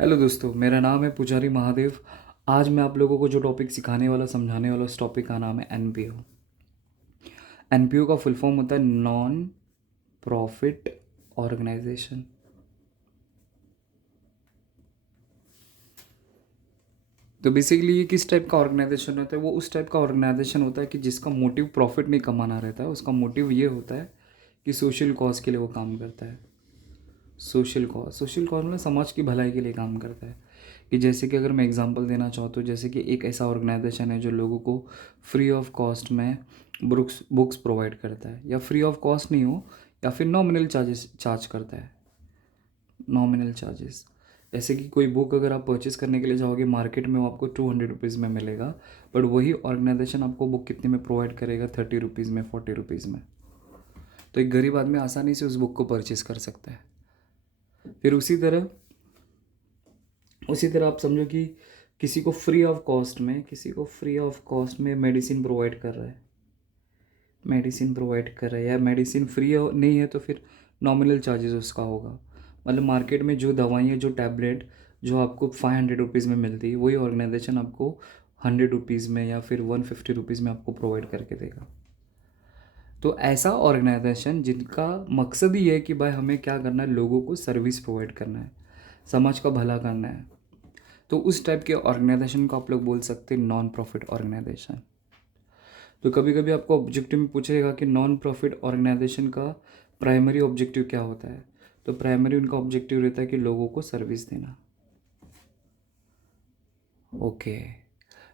Hello दोस्तों, मेरा नाम है पुजारी महादेव। आज मैं आप लोगों को जो टॉपिक सिखाने वाला समझाने वाला उस टॉपिक का नाम है एनपीओ। एनपीओ का फुल फॉर्म होता है नॉन प्रॉफिट ऑर्गेनाइजेशन। तो बेसिकली ये किस टाइप का ऑर्गेनाइजेशन होता है? वो उस टाइप का ऑर्गेनाइजेशन होता है कि जिसका मोटिव प्रॉफिट नहीं कमाना रहता है। उसका मोटिव ये होता है कि सोशल कॉज के लिए वो काम करता है। सोशल कॉज मतलब समाज की भलाई के लिए काम करता है। कि जैसे कि अगर मैं एग्जांपल देना चाहूँ तो जैसे कि एक ऐसा ऑर्गेनाइजेशन है जो लोगों को फ्री ऑफ कॉस्ट में बुक्स प्रोवाइड करता है, या फ्री ऑफ कॉस्ट नहीं हो या फिर नॉमिनल चार्जेस चार्ज करता है। नॉमिनल चार्जेस जैसे कि कोई बुक अगर आप परचेस करने के लिए जाओगे मार्केट में वो आपको 200 रुपीज़ में मिलेगा, बट वही ऑर्गेनाइजेशन आपको बुक कितने में प्रोवाइड करेगा? 30 रुपीज़ में, 40 रुपीज़ में। तो एक गरीब आदमी आसानी से उस बुक को परचेस कर सकता है। फिर उसी तरह आप समझो कि किसी को फ्री ऑफ कॉस्ट में मेडिसिन प्रोवाइड कर रहा है। या मेडिसिन फ्री नहीं है तो फिर नॉमिनल चार्जेस उसका होगा। मतलब मार्केट में जो दवाइयाँ, जो टैबलेट जो आपको 500 रुपीज़ में मिलती है, वही ऑर्गेनाइजेशन आपको 100 रुपीज़ में या फिर 150 रुपीज़ में आपको प्रोवाइड करके देगा। तो ऐसा ऑर्गेनाइजेशन जिनका मकसद ही है कि भाई हमें क्या करना है, लोगों को सर्विस प्रोवाइड करना है, समाज का भला करना है, तो उस टाइप के ऑर्गेनाइजेशन को आप लोग बोल सकते हैं नॉन प्रॉफिट ऑर्गेनाइजेशन। तो कभी कभी आपको ऑब्जेक्टिव में पूछेगा कि नॉन प्रॉफिट ऑर्गेनाइजेशन का प्राइमरी ऑब्जेक्टिव क्या होता है? तो प्राइमरी उनका ऑब्जेक्टिव रहता है कि लोगों को सर्विस देना। ओके।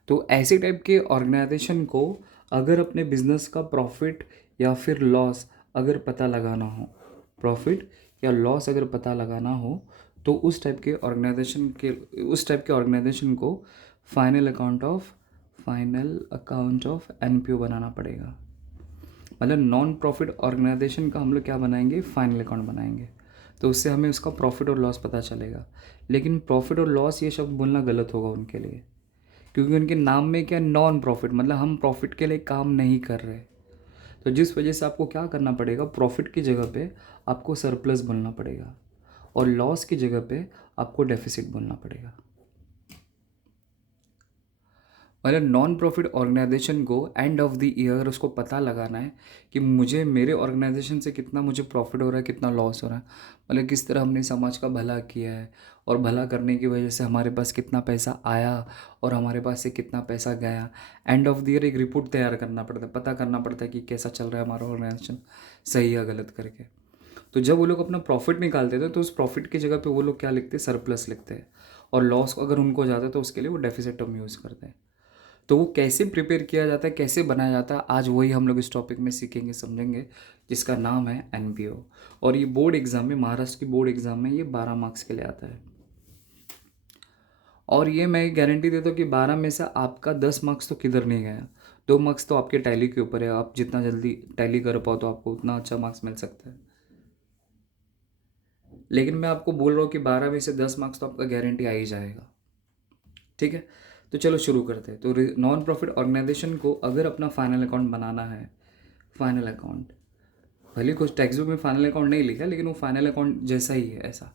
तो ऐसे टाइप के ऑर्गेनाइजेशन को अगर अपने बिजनेस का प्रॉफिट या फिर लॉस अगर पता लगाना हो, प्रॉफिट या लॉस अगर पता लगाना हो, तो उस टाइप के ऑर्गेनाइजेशन को फाइनल अकाउंट ऑफ एनपीओ बनाना पड़ेगा। मतलब नॉन प्रॉफिट ऑर्गेनाइजेशन का हम लोग क्या बनाएंगे? फाइनल अकाउंट बनाएंगे। तो उससे हमें उसका प्रॉफिट और लॉस पता चलेगा। लेकिन प्रॉफिट और लॉस ये शब्द बोलना गलत होगा उनके लिए, क्योंकि उनके नाम में क्या, नॉन प्रॉफिट, मतलब हम प्रॉफिट के लिए काम नहीं कर रहे। तो जिस वजह से आपको क्या करना पड़ेगा, प्रॉफिट की जगह पे आपको सरप्लस बोलना पड़ेगा, और लॉस की जगह पे आपको डेफिसिट बोलना पड़ेगा। मतलब नॉन प्रॉफिट ऑर्गेनाइजेशन को एंड ऑफ द ईयर उसको पता लगाना है कि मुझे मेरे ऑर्गेनाइजेशन से कितना मुझे प्रॉफिट हो रहा है, कितना लॉस हो रहा है, मतलब किस तरह हमने समाज का भला किया है, और भला करने की वजह से हमारे पास कितना पैसा आया और हमारे पास से कितना पैसा गया। एंड ऑफ द ईयर एक रिपोर्ट तैयार करना पड़ता है, पता करना पड़ता है कि कैसा चल रहा है हमारा ऑर्गेनाइजेशन, सही या गलत करके। तो जब वो लोग अपना प्रॉफिट निकालते थे तो उस प्रॉफिट की जगह पे वो लोग क्या लिखते हैं? सरप्लस लिखते हैं। और लॉस अगर उनको जाता है तो उसके लिए वो डेफिसिट टर्म यूज़ करते हैं। तो वो कैसे प्रिपेयर किया जाता है, कैसे बनाया जाता है, आज वही हम लोग इस टॉपिक में सीखेंगे, समझेंगे, जिसका नाम है एनपीओ। और ये बोर्ड एग्जाम में, महाराष्ट्र की बोर्ड एग्जाम में ये 12 मार्क्स के लिए आता है। और ये मैं गारंटी देता हूँ कि 12 में से आपका 10 मार्क्स तो किधर नहीं गया। 2 मार्क्स तो आपके टैली के ऊपर है, आप जितना जल्दी टैली कर पाओ तो आपको उतना अच्छा मार्क्स मिल सकता है। लेकिन मैं आपको बोल रहा हूँ कि 12 में से 10 मार्क्स तो आपका गारंटी आ ही जाएगा। ठीक है, तो चलो शुरू करते हैं। तो नॉन प्रॉफिट ऑर्गेनाइजेशन को अगर अपना फाइनल अकाउंट बनाना है, फाइनल अकाउंट, भले कुछ टेक्स्ट बुक में फाइनल अकाउंट नहीं लिखा लेकिन वो फाइनल अकाउंट जैसा ही है ऐसा।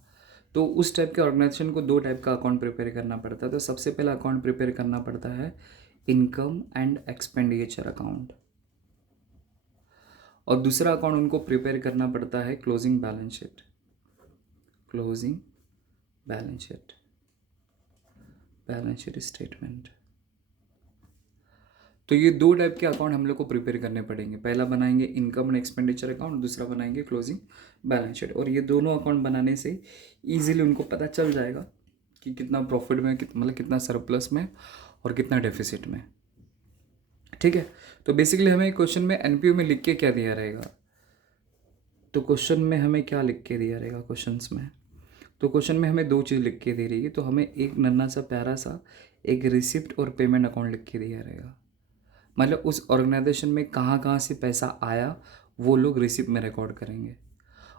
तो उस टाइप के ऑर्गेनाइजेशन को दो टाइप का अकाउंट प्रिपेयर करना पड़ता है। तो सबसे पहला अकाउंट प्रिपेयर करना पड़ता है इनकम एंड एक्सपेंडिचर अकाउंट, और दूसरा अकाउंट उनको प्रिपेयर करना पड़ता है closing balance sheet. Closing balance sheet, balance sheet statement. तो ये दो टाइप के अकाउंट हम लोग को प्रिपेयर करने पड़ेंगे। पहला बनाएंगे इनकम एंड एक्सपेंडिचर अकाउंट, दूसरा बनाएंगे क्लोजिंग बैलेंस शीट। और ये दोनों अकाउंट बनाने से इजीली उनको पता चल जाएगा कि कितना प्रॉफिट में, मतलब कितना सरप्लस में और कितना डेफिसिट में। ठीक है, तो बेसिकली हमें क्वेश्चन में एनपीओ में लिख के क्या दिया रहेगा? तो क्वेश्चन में हमें क्या लिख के दिया रहेगा? क्वेश्चंस में, तो क्वेश्चन में हमें दो चीज़ लिख के दे रही है। तो हमें एक नन्ना सा प्यारा सा एक रिसिप्ट और पेमेंट अकाउंट लिख के दिया रहेगा। मतलब उस ऑर्गेनाइजेशन में कहाँ कहाँ से पैसा आया वो लोग रिसिप्ट में रिकॉर्ड करेंगे,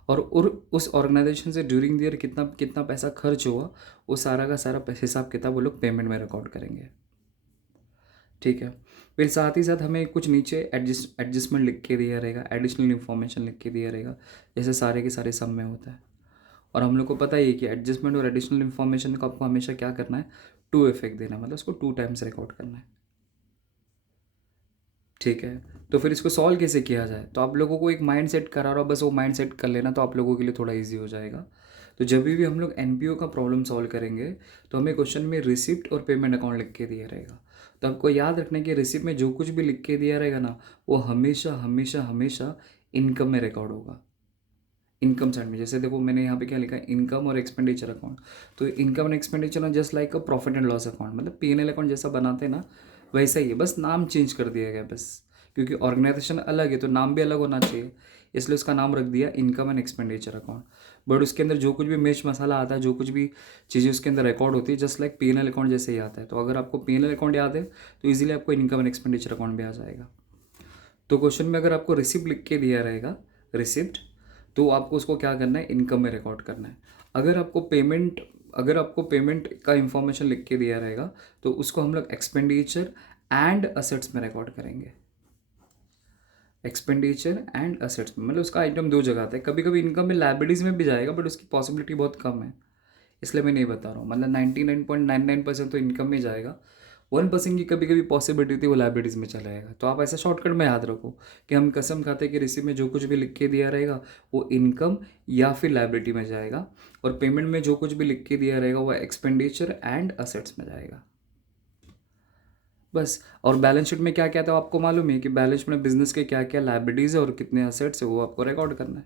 और उस ऑर्गेनाइजेशन से ड्यूरिंग द ईयर कितना कितना पैसा खर्च हुआ, वो सारा का सारा हिसाब किताब वो लोग पेमेंट में रिकॉर्ड करेंगे। ठीक है, फिर साथ ही साथ हमें कुछ नीचे एडजस्टमेंट लिख के दिया रहेगा, एडिशनल इन्फॉर्मेशन लिख के दिया रहेगा, जैसे सारे के सारे सब में होता है। और हम लोग को पता ही है कि एडजस्टमेंट और एडिशनल इन्फॉर्मेशन को आपको हमेशा क्या करना है, 2 इफेक्ट देना है, मतलब उसको 2 टाइम्स रिकॉर्ड करना है। ठीक है, तो फिर इसको सॉल्व कैसे किया जाए, तो आप लोगों को एक माइंड सेट करा रहा हो, बस वो माइंड सेट कर लेना, तो आप लोगों के लिए थोड़ा ईजी हो जाएगा। तो जब भी हम लोग एनपीओ का प्रॉब्लम सॉल्व करेंगे तो हमें क्वेश्चन में रिसिप्ट और पेमेंट अकाउंट लिख के दिया रहेगा। तो आपको याद रखना है कि रिसिप्ट में जो कुछ भी लिख के दिया रहेगा ना, वो हमेशा हमेशा हमेशा इनकम में रिकॉर्ड होगा, इनकम साइड में। जैसे देखो मैंने यहाँ पे क्या लिखा है, इनकम और एक्सपेंडिचर अकाउंट। तो income and expenditure just like a profit and loss account, मतलब पीएनएल अकाउंट जैसा बनाते हैं ना, वैसा ही है, बस नाम चेंज कर दिया गया बस, क्योंकि ऑर्गेनाइजेशन अलग है तो नाम भी अलग होना चाहिए, इसलिए उसका नाम रख दिया income and expenditure account. But उसके अंदर जो कुछ भी मिर्च मसाला आता है, जो कुछ भी चीज़ें उसके अंदर रिकॉर्ड होती है, जस्ट लाइक पीएनएल अकाउंट जैसे ही आता है। तो अगर आपको पीएनएल अकाउंट याद है तो इजीली आपको इनकम एंड एक्सपेंडिचर अकाउंट भी आ जाएगा। तो क्वेश्चन में अगर आपको रिसिप्ट लिख के दिया रहेगा, रिसिप्ट, तो आपको उसको क्या करना है, इनकम में रिकॉर्ड करना है। अगर आपको पेमेंट का इंफॉर्मेशन लिख के दिया रहेगा तो उसको हम लोग एक्सपेंडिचर एंड असेट्स में रिकॉर्ड करेंगे। एक्सपेंडिचर एंड असेट्स में, मतलब उसका आइटम 2 जगह आता है। कभी कभी इनकम में लाइबिलिटीज में भी जाएगा, बट उसकी पॉसिबिलिटी बहुत कम है, इसलिए मैं नहीं बता रहा हूँ। मतलब 99.99% तो इनकम में जाएगा, 1% की कभी कभी पॉसिबिलिटी थी वो लाइबिलिटीज़ में चला जाएगा। तो आप ऐसा शॉर्टकट में याद रखो कि हम कसम खाते हैं कि रिसिप्ट में जो कुछ भी लिख के दिया रहेगा वो इनकम या फिर लाइबिलिटी में जाएगा, और पेमेंट में जो कुछ भी लिख के दिया रहेगा वो एक्सपेंडिचर एंड असेट्स में जाएगा, बस। और बैलेंस शीट में क्या क्या था आपको मालूम है कि बैलेंस शीट में बिजनेस के क्या क्या लाइबिलिटीज़ है और कितने असेट्स है वो आपको रिकॉर्ड करना है।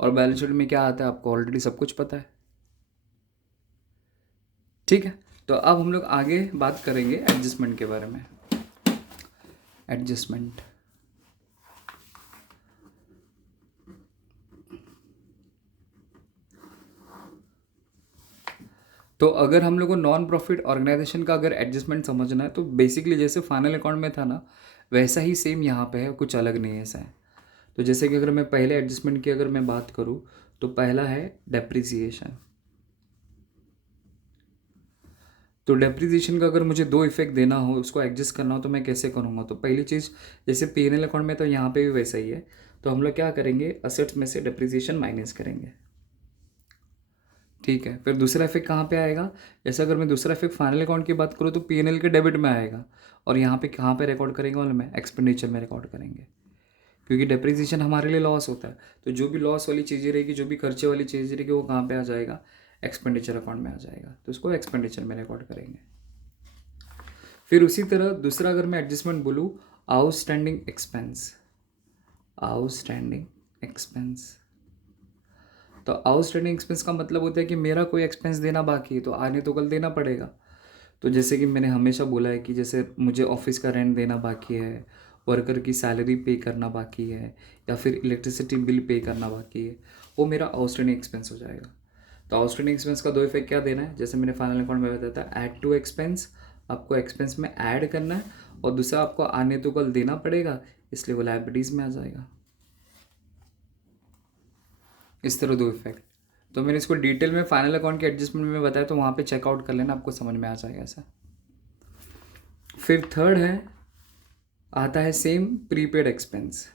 और बैलेंस शीट में क्या आता है आपको ऑलरेडी सब कुछ पता है। ठीक है, तो अब हम लोग आगे बात करेंगे एडजस्टमेंट के बारे में। एडजस्टमेंट, तो अगर हम लोग को नॉन प्रॉफिट ऑर्गेनाइजेशन का अगर एडजस्टमेंट समझना है तो बेसिकली जैसे फाइनल अकाउंट में था ना, वैसा ही सेम यहाँ पे है, कुछ अलग नहीं है ऐसा है। तो जैसे कि अगर मैं पहले एडजस्टमेंट की अगर मैं बात करूँ तो पहला है डेप्रिसिएशन। तो डेप्रिसिएशन का अगर मुझे 2 इफेक्ट देना हो, उसको एडजस्ट करना हो, तो मैं कैसे करूँगा। तो पहली चीज़, जैसे पीएनएल अकाउंट में तो यहाँ पे भी वैसा ही है, तो हम लोग क्या करेंगे, असेट्स में से डेप्रिसिएशन माइनस करेंगे। ठीक है, फिर दूसरा इफेक्ट कहाँ पे आएगा, जैसे अगर मैं दूसरा इफेक्ट फाइनल अकाउंट की बात करूँ तो पीएनएल के डेबिट में आएगा, और यहाँ पे कहाँ पे रिकॉर्ड करेंगे मालूम है, एक्सपेंडिचर में रिकॉर्ड करेंगे, क्योंकि डेप्रिसिएशन हमारे लिए लॉस होता है। तो जो भी लॉस वाली चीज़ें रहेगी, जो भी खर्चे वाली चीज़ें रहेगी, वो कहाँ पे आ जाएगा, एक्सपेंडिचर अकाउंट में आ जाएगा, तो उसको एक्सपेंडिचर में रिकॉर्ड करेंगे। फिर उसी तरह दूसरा अगर मैं एडजस्टमेंट बोलूँ, आउटस्टैंडिंग एक्सपेंस, आउटस्टैंडिंग एक्सपेंस। तो आउटस्टैंडिंग एक्सपेंस का मतलब होता है कि मेरा कोई एक्सपेंस देना बाकी है तो आने तो कल देना पड़ेगा। तो जैसे कि मैंने हमेशा बोला है कि जैसे मुझे ऑफिस का रेंट देना बाकी है, वर्कर की सैलरी पे करना बाकी है, या फिर इलेक्ट्रिसिटी बिल पे करना बाकी है, वो मेरा आउटस्टैंडिंग एक्सपेंस हो जाएगा। तो आउटस्टैंडिंग एक्सपेंस का 2 इफेक्ट क्या देना है, जैसे मैंने फाइनल अकाउंट में बताया था, ऐड टू एक्सपेंस, आपको एक्सपेंस में ऐड करना है, और दूसरा आपको आने तो कल देना पड़ेगा, इसलिए वो लाइबिलिटीज़ में आ जाएगा। इस तरह 2 इफेक्ट। तो मैंने इसको डिटेल में फाइनल अकाउंट के एडजस्टमेंट में बताया, तो वहाँ पे चेकआउट कर लेना, आपको समझ में आ जाएगा ऐसा। फिर थर्ड है, आता है सेम प्रीपेड एक्सपेंस।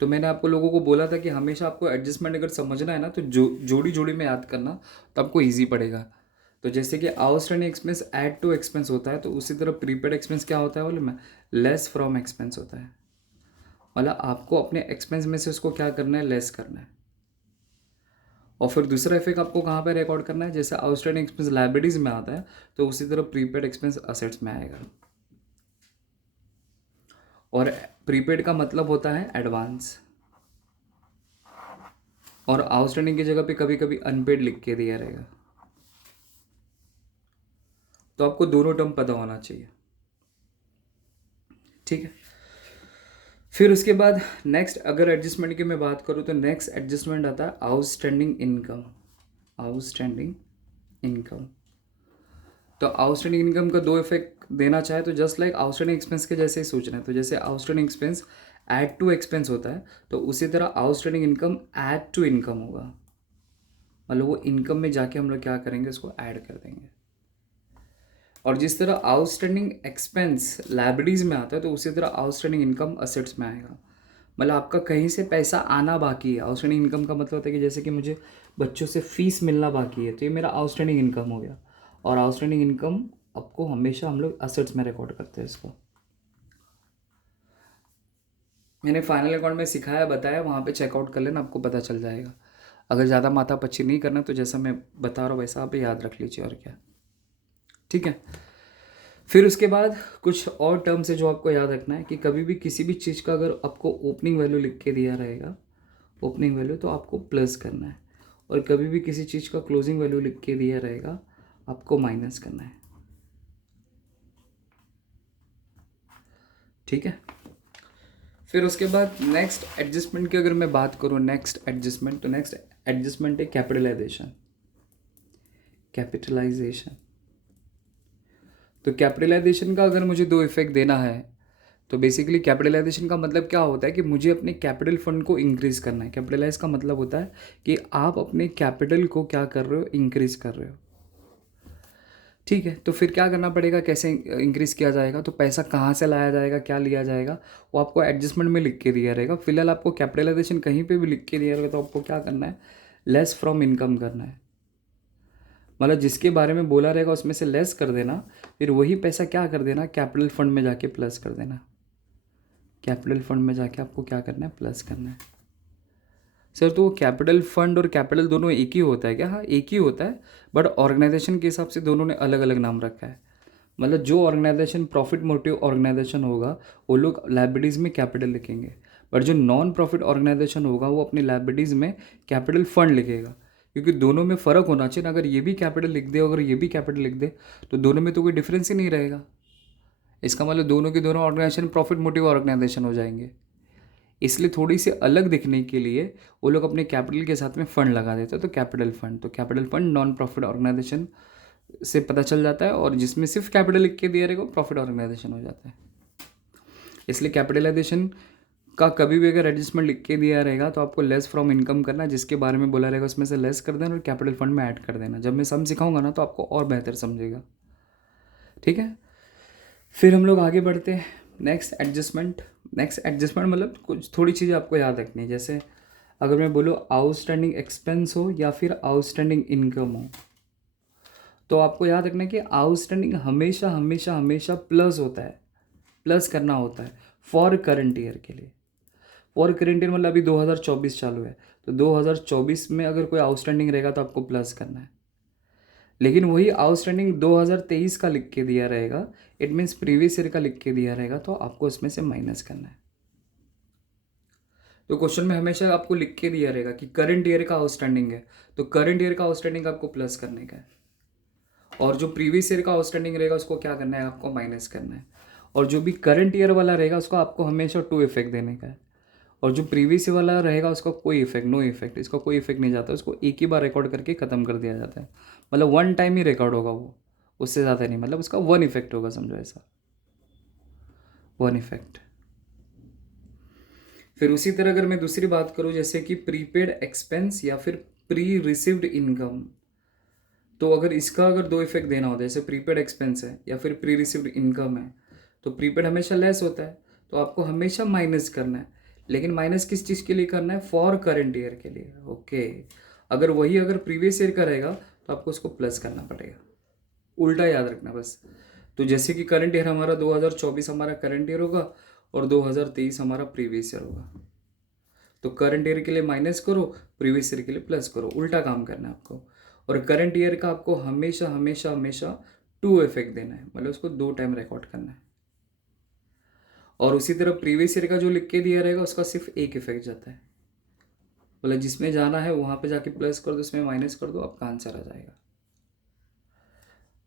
तो मैंने आपको लोगों को बोला था कि हमेशा आपको एडजस्टमेंट अगर समझना है ना तो जोड़ी जोड़ी में याद करना, तो आपको ईजी पड़ेगा। तो जैसे कि outstanding expense add to expense होता है, तो उसी तरह प्रीपेड एक्सपेंस क्या होता है बोले मैं, लेस फ्रॉम एक्सपेंस होता है। मतलब आपको अपने एक्सपेंस में से उसको क्या करना है, लेस करना है। और फिर दूसरा इफेक्ट आपको कहाँ पे रिकॉर्ड करना है, जैसे आउटस्टैंडिंग एक्सपेंस लाइबिलिटीज में आता है, तो उसी तरह प्रीपेड एक्सपेंस असेट्स में आएगा। और प्रीपेड का मतलब होता है एडवांस, और आउटस्टैंडिंग की जगह पे कभी कभी अनपेड लिख के दिया रहेगा। तो आपको दोनों टर्म पता होना चाहिए। ठीक है, फिर उसके बाद नेक्स्ट अगर एडजस्टमेंट की मैं बात करूँ तो नेक्स्ट एडजस्टमेंट आता है आउटस्टैंडिंग इनकम। आउटस्टैंडिंग इनकम, तो आउटस्टैंडिंग इनकम का 2 इफेक्ट देना चाहे तो जस्ट लाइक आउटस्टैंडिंग एक्सपेंस के जैसे ही सोचना है। तो जैसे outstanding expense add to expense होता है, तो उसी तरह outstanding income add to income होगा। मतलब वो इनकम में जाके हम लोग क्या करेंगे, उसको ऐड कर देंगे। और जिस तरह आउटस्टैंडिंग एक्सपेंस लाइबिलिटीज में आता है, तो उसी तरह आउटस्टैंडिंग इनकम असेट्स में आएगा। मतलब आपका कहीं से पैसा आना बाकी है। आउटस्टैंडिंग इनकम का मतलब होता है कि जैसे कि मुझे बच्चों से फीस मिलना बाकी है, तो ये मेरा आउटस्टैंडिंग इनकम हो गया। और आउटस्टैंडिंग इनकम आपको हमेशा हम लोग असेट्स में रिकॉर्ड करते हैं इसको। मैंने फाइनल अकाउंट में सिखाया बताया, वहाँ पे चेकआउट कर लेना, आपको पता चल जाएगा। अगर ज़्यादा माथा पच्ची नहीं करना तो जैसा मैं बता रहा हूँ वैसा आप याद रख लीजिए, और क्या। ठीक है। फिर उसके बाद कुछ और टर्म्स है जो आपको याद रखना है कि कभी भी किसी भी चीज़ का अगर आपको ओपनिंग वैल्यू लिख के दिया रहेगा, ओपनिंग वैल्यू, तो आपको प्लस करना है। और कभी भी किसी चीज़ का क्लोजिंग वैल्यू लिख के दिया रहेगा, आपको माइनस करना है। ठीक है। फिर उसके बाद नेक्स्ट एडजस्टमेंट की अगर मैं बात करूँ, नेक्स्ट एडजस्टमेंट, तो नेक्स्ट एडजस्टमेंट है कैपिटलाइजेशन। कैपिटलाइजेशन, तो कैपिटलाइजेशन का अगर मुझे दो इफेक्ट देना है, तो बेसिकली कैपिटलाइजेशन का मतलब क्या होता है कि मुझे अपने कैपिटल फंड को इंक्रीज़ करना है। कैपिटलाइज का मतलब होता है कि आप अपने कैपिटल को क्या कर रहे हो, इंक्रीज़ कर रहे हो। ठीक है, तो फिर क्या करना पड़ेगा, कैसे इंक्रीज़ किया जाएगा, तो पैसा कहाँ से लाया जाएगा, क्या लिया जाएगा, वो आपको एडजस्टमेंट में लिख के दिया रहेगा। फिलहाल आपको कैपिटलाइजेशन कहीं पे भी लिख के दिया रहेगा, तो आपको क्या करना है, लेस फ्रॉम इनकम करना है। मतलब जिसके बारे में बोला रहेगा उसमें से लेस कर देना, फिर वही पैसा क्या कर देना, कैपिटल फंड में जाके प्लस कर देना। कैपिटल फंड में जाके आपको क्या करना है, प्लस करना है। सर तो कैपिटल फंड और कैपिटल दोनों एक ही होता है क्या? हाँ एक ही होता है, बट ऑर्गेनाइजेशन के हिसाब से दोनों ने अलग अलग नाम रखा है। मतलब जो ऑर्गेनाइजेशन प्रॉफिट मोटिव ऑर्गेनाइजेशन होगा वो लोग लाइबिलिटीज़ में कैपिटल लिखेंगे, बट जो नॉन प्रॉफिट ऑर्गेनाइजेशन होगा वो अपनी लाइबिलिटीज़ में कैपिटल फंड लिखेगा। क्योंकि दोनों में फ़र्क होना चाहिए ना, अगर ये भी कैपिटल लिख दे अगर ये भी कैपिटल लिख दे तो दोनों में तो कोई डिफरेंस ही नहीं रहेगा। इसका मतलब दोनों के दोनों ऑर्गेनाइजेशन प्रॉफिट मोटिव ऑर्गेनाइजेशन हो जाएंगे। इसलिए थोड़ी सी अलग दिखने के लिए वो लोग अपने कैपिटल के साथ में फंड लगा देते हैं, तो कैपिटल फंड, तो capital fund non profit organisation से पता चल जाता है, और जिसमें सिर्फ कैपिटल लिख के दिया रहेगा प्रॉफिट ऑर्गेनाइजेशन हो जाता है। इसलिए कैपिटलाइजेशन का कभी भी अगर एडजस्टमेंट लिख के दिया रहेगा तो आपको लेस फ्रॉम इनकम करना है, जिसके बारे में बोला रहेगा उसमें से लेस कर देना और कैपिटल फंड में ऐड कर देना। जब मैं सम सिखाऊंगा ना तो आपको और बेहतर समझेगा। ठीक है, फिर हम लोग आगे बढ़ते हैं। नेक्स्ट एडजस्टमेंट, नेक्स्ट एडजस्टमेंट मतलब कुछ थोड़ी चीज़ें आपको याद रखनी है। जैसे अगर मैं बोलूँ आउटस्टैंडिंग एक्सपेंस हो या फिर आउटस्टैंडिंग इनकम हो, तो आपको याद रखना है कि आउटस्टैंडिंग हमेशा हमेशा हमेशा प्लस होता है, प्लस करना होता है फॉर करंट ईयर के लिए। फॉर करंट ईयर मतलब अभी 2024 चालू है, तो 2024 में अगर कोई आउटस्टैंडिंग रहेगा तो आपको प्लस करना है। लेकिन वही आउटस्टैंडिंग 2023 का लिख के दिया रहेगा, इट मीन्स प्रीवियस ईयर का लिख के दिया रहेगा, तो आपको उसमें से माइनस करना है। तो क्वेश्चन में हमेशा आपको लिख के दिया रहेगा कि करंट ईयर का आउटस्टैंडिंग है, तो करंट ईयर का आउटस्टैंडिंग आपको प्लस करने का है, और जो प्रीवियस ईयर का आउटस्टैंडिंग रहेगा उसको क्या करना है, आपको माइनस करना है। और जो भी करंट ईयर वाला रहेगा उसको आपको हमेशा टू इफेक्ट देने का है, और जो प्रीवियस वाला रहेगा उसका कोई इफेक्ट, नो इफेक्ट, इसका कोई इफेक्ट नहीं जाता, उसको एक ही बार रिकॉर्ड करके ख़त्म कर दिया जाता है। मतलब वन टाइम ही रिकॉर्ड होगा वो, उससे ज़्यादा नहीं, मतलब उसका वन इफेक्ट होगा, समझो ऐसा, वन इफेक्ट। फिर उसी तरह अगर मैं दूसरी बात करूँ जैसे कि प्रीपेड एक्सपेंस या फिर प्री रिसीव्ड इनकम, तो अगर इसका अगर दो इफेक्ट देना होता है, जैसे प्रीपेड एक्सपेंस है या फिर प्री रिसीव्ड इनकम है, तो प्रीपेड हमेशा लेस होता है, तो आपको हमेशा माइनस करना है। लेकिन माइनस किस चीज़ के लिए करना है, फॉर करंट ईयर के लिए। ओके, अगर वही अगर प्रीवियस ईयर का रहेगा तो आपको उसको प्लस करना पड़ेगा, उल्टा याद रखना बस। तो जैसे कि करंट ईयर हमारा 2024 हमारा करंट ईयर होगा और 2023 हमारा प्रीवियस ईयर होगा, तो करंट ईयर के लिए माइनस करो, प्रीवियस ईयर के लिए प्लस करो, उल्टा काम करना है आपको। और करंट ईयर का आपको हमेशा हमेशा हमेशा टू इफेक्ट देना है, मतलब उसको दो टाइम रिकॉर्ड करना है। और उसी तरह प्रीवियस ईयर का जो लिख के दिया रहेगा उसका सिर्फ एक इफेक्ट जाता है, मतलब जिसमें जाना है वहाँ पे जाके प्लस कर दो, इसमें माइनस कर दो, आपका आंसर आ जाएगा।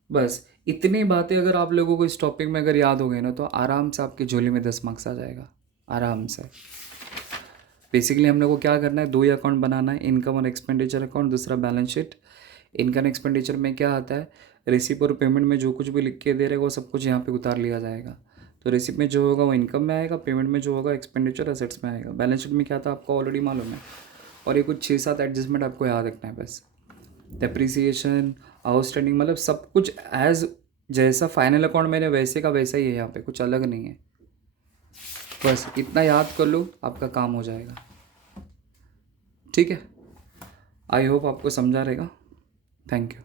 बस इतनी बातें अगर आप लोगों को इस टॉपिक में अगर याद हो गई ना तो आराम से आपकी झोली में 10 मार्क्स आ जाएगा, आराम से। बेसिकली हम लोग को क्या करना है, दो ही अकाउंट बनाना है, इनकम और एक्सपेंडिचर अकाउंट, दूसरा बैलेंस शीट। इनकम एक्सपेंडिचर में क्या आता है, रिसिप्ट और पेमेंट में जो कुछ भी लिख के दे रहे वो सब कुछ यहाँ पे उतार लिया जाएगा। तो रिसिप्ट में जो होगा वो इनकम में आएगा, पेमेंट में जो होगा एक्सपेंडिचर असेट्स में आएगा, बैलेंस शीट में क्या था आपको ऑलरेडी मालूम है। और ये कुछ 6-7 एडजस्टमेंट आपको याद रखना है बस। डेप्रिसिएशन, आउटस्टैंडिंग, मतलब सब कुछ एज जैसा फाइनल अकाउंट मैंने वैसे का वैसा ही है, यहाँ पे कुछ अलग नहीं है। बस इतना याद कर लो, आपका काम हो जाएगा। ठीक है, आई होप आपको समझा रहेगा। Thank you.